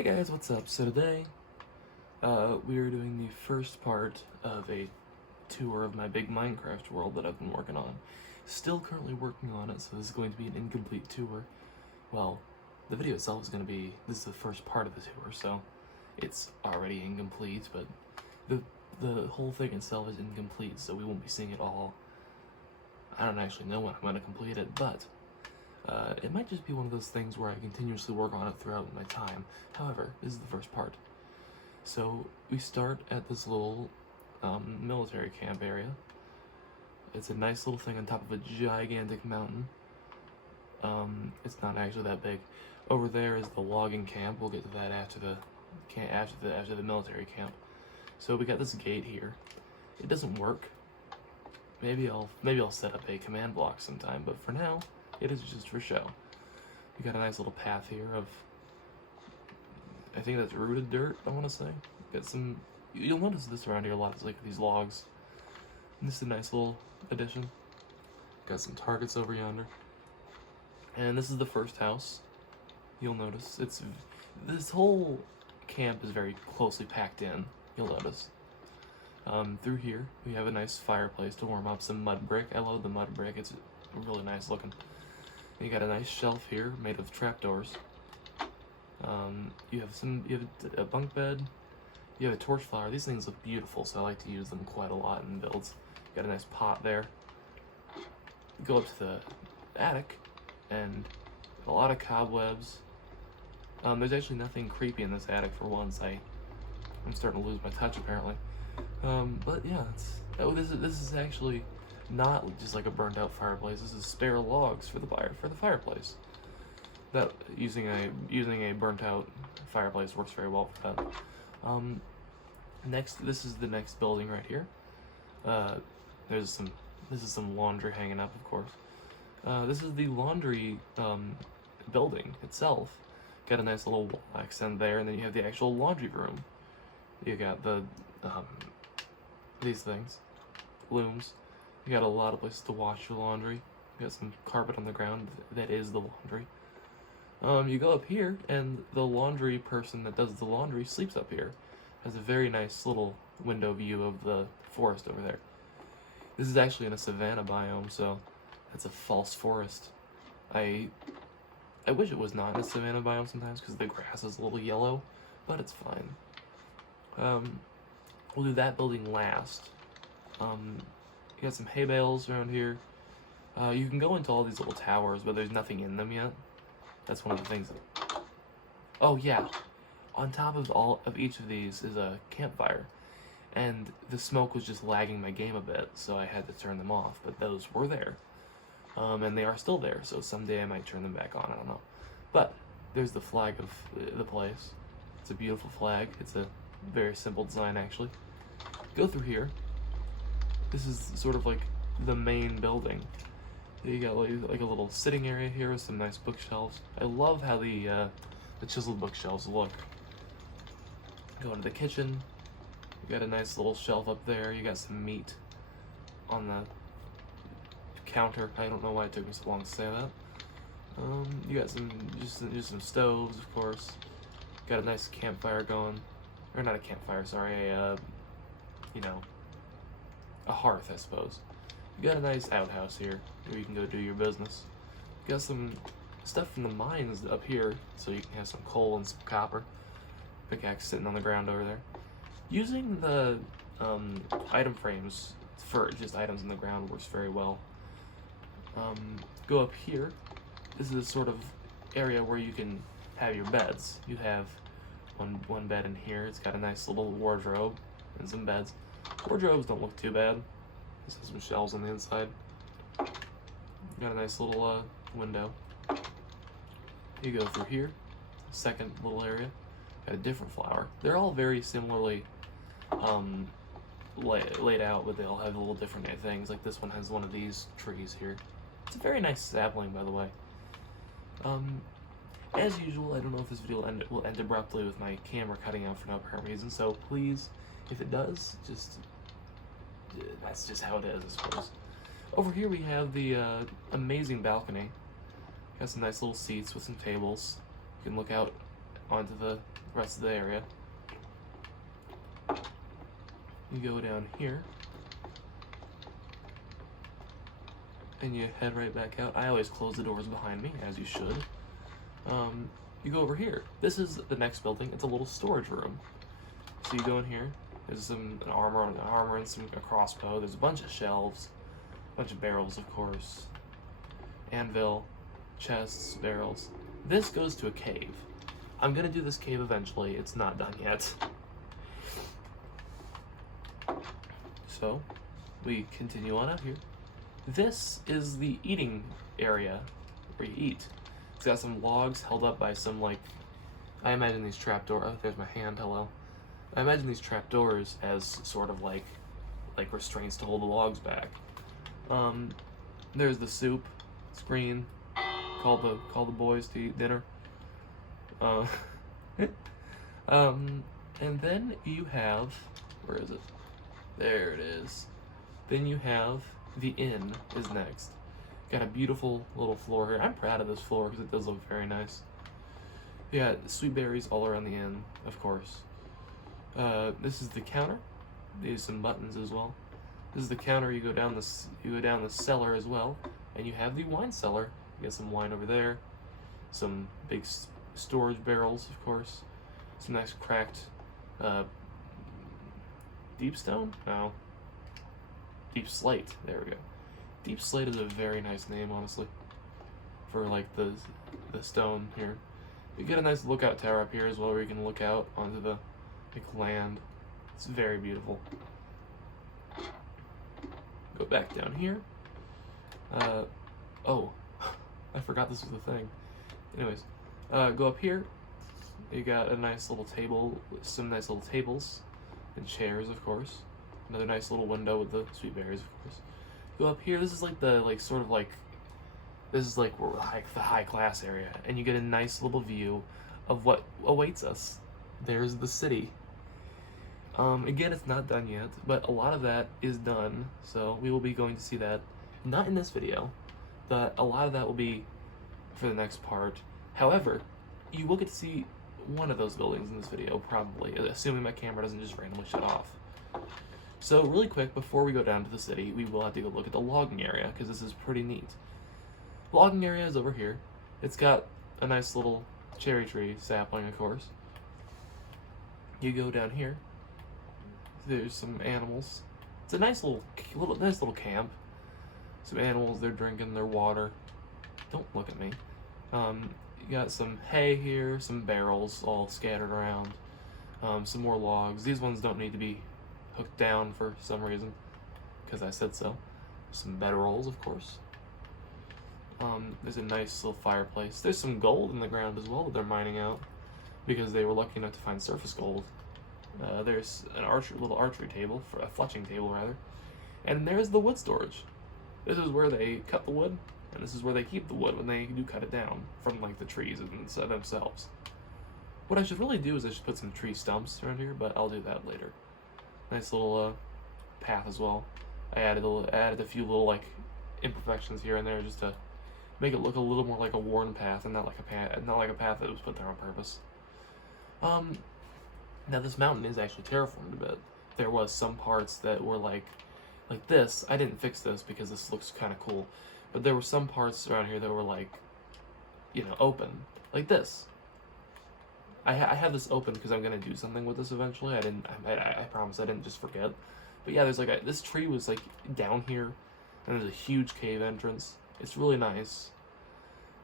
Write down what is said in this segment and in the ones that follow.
Hey guys, what's up? So today, we are doing the first part of a tour of my big Minecraft world that I've been working on. Still currently working on it, so this is going to be an incomplete tour. Well, the video itself is going to be, this is the first part of the tour, so it's already incomplete, but the whole thing itself is incomplete, so we won't be seeing it all. I don't actually know when I'm going to complete it, but it might just be one of those things where I continuously work on it throughout my time. However, this is the first part. So we start at this little military camp area. It's a nice little thing on top of a gigantic mountain. It's not actually that big. Over there is the logging camp. We'll get to that after the military camp. So we got this gate here. It doesn't work. Maybe I'll set up a command block sometime, but for now, it is just for show. We got a nice little path here of, I think that's rooted dirt, I want to say. Got some, you'll notice this around here a lot, it's like these logs. And this is a nice little addition. Got some targets over yonder. And this is the first house. You'll notice, this whole camp is very closely packed in, you'll notice. Through here, we have a nice fireplace to warm up, some mud brick. I love the mud brick, it's really nice looking. You got a nice shelf here made of trapdoors. You have a bunk bed. You have a torch flower. These things look beautiful, so I like to use them quite a lot in builds. You got a nice pot there. Go up to the attic, and a lot of cobwebs. There's actually nothing creepy in this attic for once. I'm starting to lose my touch apparently. But yeah, this is actually not just like a burnt out fireplace. This is spare logs for the fireplace. That using a burnt out fireplace works very well for that. Next, this is the next building right here. This is some laundry hanging up, of course. This is the laundry building itself. Got a nice little wall accent there, and then you have the actual laundry room. You got the these things, looms. You got a lot of places to wash your laundry. You got some carpet on the ground. That is the laundry. You go up here, and the laundry person that does the laundry sleeps up here. Has a very nice little window view of the forest over there. This is actually in a savanna biome, so that's a false forest. I wish it was not in a savanna biome sometimes, because the grass is a little yellow, but it's fine. We'll do that building last. You got some hay bales around here. You can go into all these little towers, but there's nothing in them yet. That's one of the things that... Oh yeah, on top of each of these is a campfire, and the smoke was just lagging my game a bit, so I had to turn them off, but those were there. And they are still there, so someday I might turn them back on, I don't know. But there's the flag of the place. It's a beautiful flag. It's a very simple design, actually. Go through here. This is sort of like the main building. You got like a little sitting area here with some nice bookshelves. I love how the chiseled bookshelves look. Go into the kitchen. You got a nice little shelf up there. You got some meat on the counter. I don't know why it took me so long to say that. You got just some stoves, of course. Got a nice campfire going, or not a campfire, sorry, a hearth, I suppose. You got a nice outhouse here where you can go do your business. You got some stuff from the mines up here, so you can have some coal and some copper. Pickaxe sitting on the ground over there. Using the item frames for just items in the ground works very well. Go up here. This is a sort of area where you can have your beds. You have one bed in here. It's got a nice little wardrobe and some beds. Wardrobes don't look too bad. This has some shelves on the inside. Got a nice little window. You go through here, second little area. Got a different flower. They're all very similarly laid out, but they all have a little different things. Like this one has one of these trees here. It's a very nice sapling, by the way. As usual, I don't know if this video will end abruptly with my camera cutting out for no apparent reason, so please, if it does, that's just how it is, I suppose. Over here we have the amazing balcony. Got some nice little seats with some tables. You can look out onto the rest of the area. You go down here, and you head right back out. I always close the doors behind me, as you should. You go over here. This is the next building. It's a little storage room. So you go in here. There's an armor and a crossbow. There's a bunch of shelves, a bunch of barrels, of course, anvil, chests, barrels. This goes to a cave. I'm gonna do this cave eventually. It's not done yet. So we continue on out here. This is the eating area where you eat. It's got some logs held up by some, like, I imagine these trapdoors. Oh, there's my hand. Hello. I imagine these trapdoors as sort of like restraints to hold the logs back. There's the soup. It's green. Call the boys to eat dinner. And then you have, where is it? There it is. Then you have the inn is next. Got a beautiful little floor here. I'm proud of this floor because it does look very nice. Yeah, sweet berries all around the inn, of course. This is the counter. There's some buttons as well. This is the counter. You go down the cellar as well, and you have the wine cellar. You got some wine over there, some big storage barrels, of course. Some nice cracked deep stone? No. Deep slate. There we go. Deep slate is a very nice name, honestly, for like the stone here. You get a nice lookout tower up here as well, where you can look out onto the land. It's very beautiful. Go back down here. Oh, I forgot this was the thing. Anyways, go up here. You got a nice little table, some nice little tables and chairs, of course. Another nice little window with the sweet berries, of course. Go up here. This is like the this is like the high class area, and you get a nice little view of what awaits us. There's the city. Again, it's not done yet, but a lot of that is done, so we will be going to see that. Not in this video, but a lot of that will be for the next part. However, you will get to see one of those buildings in this video, probably, assuming my camera doesn't just randomly shut off. So really quick, before we go down to the city, we will have to go look at the logging area, because this is pretty neat. Logging area is over here. It's got a nice little cherry tree sapling, of course. You go down here. There's some animals. It's a nice little camp. Some animals, they're drinking their water. Don't look at me. You got some hay here, some barrels all scattered around, some more logs. These ones don't need to be hooked down for some reason, because I said so. Some bedrolls, of course. There's a nice little fireplace. There's some gold in the ground as well that they're mining out, because they were lucky enough to find surface gold. There's an little archery table, a fletching table rather, and there's the wood storage. This is where they cut the wood, and this is where they keep the wood when they do cut it down from like the trees themselves. What I should really do is I should put some tree stumps around here, but I'll do that later. Nice little path as well. I added a few little like imperfections here and there just to make it look a little more like a worn path and not like a path that was put there on purpose. Now this mountain is actually terraformed a bit. There was some parts that were like this. I didn't fix this because this looks kind of cool, but there were some parts around here that were like, you know, open, like this. I have this open because I'm gonna do something with this eventually. I promise I didn't just forget. But yeah, there's like this tree was like down here, and there's a huge cave entrance. It's really nice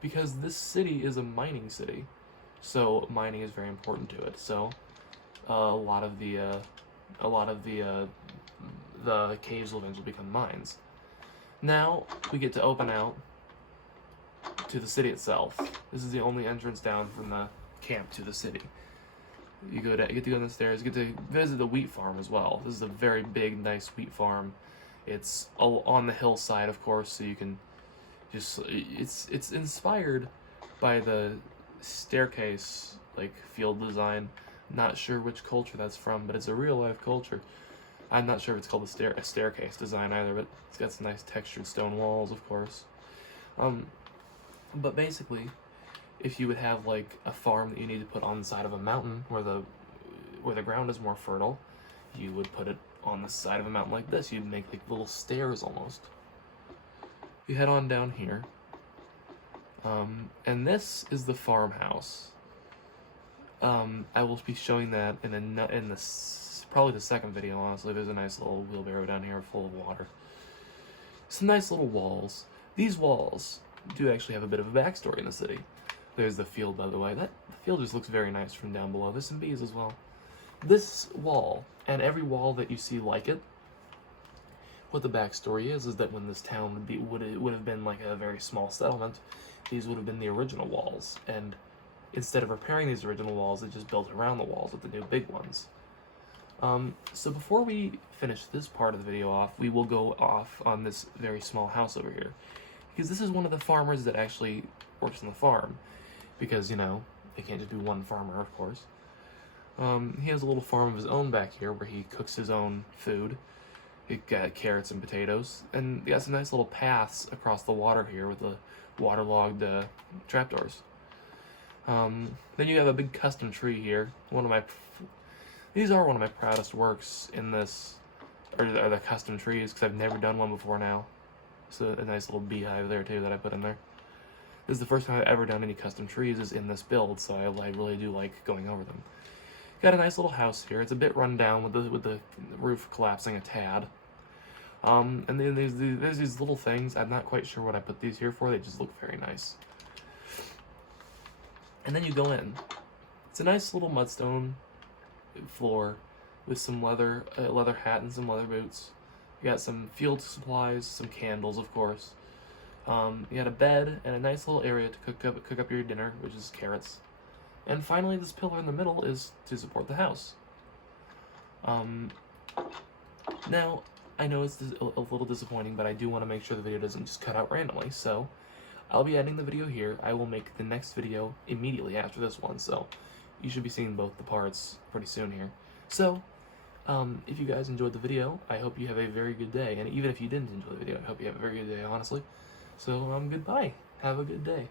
because this city is a mining city, so mining is very important to it. So a lot of the caves will eventually become mines. Now we get to open out to the city itself. This is the only entrance down from the camp to the city. You get to go down the stairs, get to visit the wheat farm as well. This is a very big, nice wheat farm. It's on the hillside, of course, so you can just, it's inspired by the staircase, like, field design. Not sure which culture that's from, but it's a real life culture. I'm not sure if it's called a staircase design either, but it's got some nice textured stone walls, of course. But basically, if you would have like a farm that you need to put on the side of a mountain where the ground is more fertile, you would put it on the side of a mountain like this. You'd make like little stairs almost. You head on down here, and this is the farmhouse. I will be showing that in probably the second video. Honestly, there's a nice little wheelbarrow down here full of water. Some nice little walls. These walls do actually have a bit of a backstory in the city. There's the field, by the way. The field just looks very nice from down below. There's some bees as well. This wall, and every wall that you see like it, what the backstory is that when this town would have been like a very small settlement, these would have been the original walls, and instead of repairing these original walls, it just built around the walls with the new big ones. So before we finish this part of the video off, we will go off on this very small house over here, because this is one of the farmers that actually works on the farm, because, you know, it can't just be one farmer, of course. He has a little farm of his own back here where he cooks his own food. He got carrots and potatoes, and he got some nice little paths across the water here with the waterlogged trapdoors. Then you have a big custom tree here. These are one of my proudest works in this, or the custom trees, because I've never done one before now. So a nice little beehive there too that I put in there. This is the first time I've ever done any custom trees is in this build, so I really do like going over them. Got a nice little house here. It's a bit run down with the roof collapsing a tad. And then there's these little things. I'm not quite sure what I put these here for. They just look very nice. And then you go in. It's a nice little mudstone floor with some leather hat and some leather boots. You got some field supplies, some candles, of course. You got a bed and a nice little area to cook up your dinner, which is carrots. And finally, this pillar in the middle is to support the house. Now, I know it's a little disappointing, but I do want to make sure the video doesn't just cut out randomly, so I'll be ending the video here. I will make the next video immediately after this one, so you should be seeing both the parts pretty soon here. So, if you guys enjoyed the video, I hope you have a very good day, and even if you didn't enjoy the video, I hope you have a very good day, honestly. So, goodbye. Have a good day.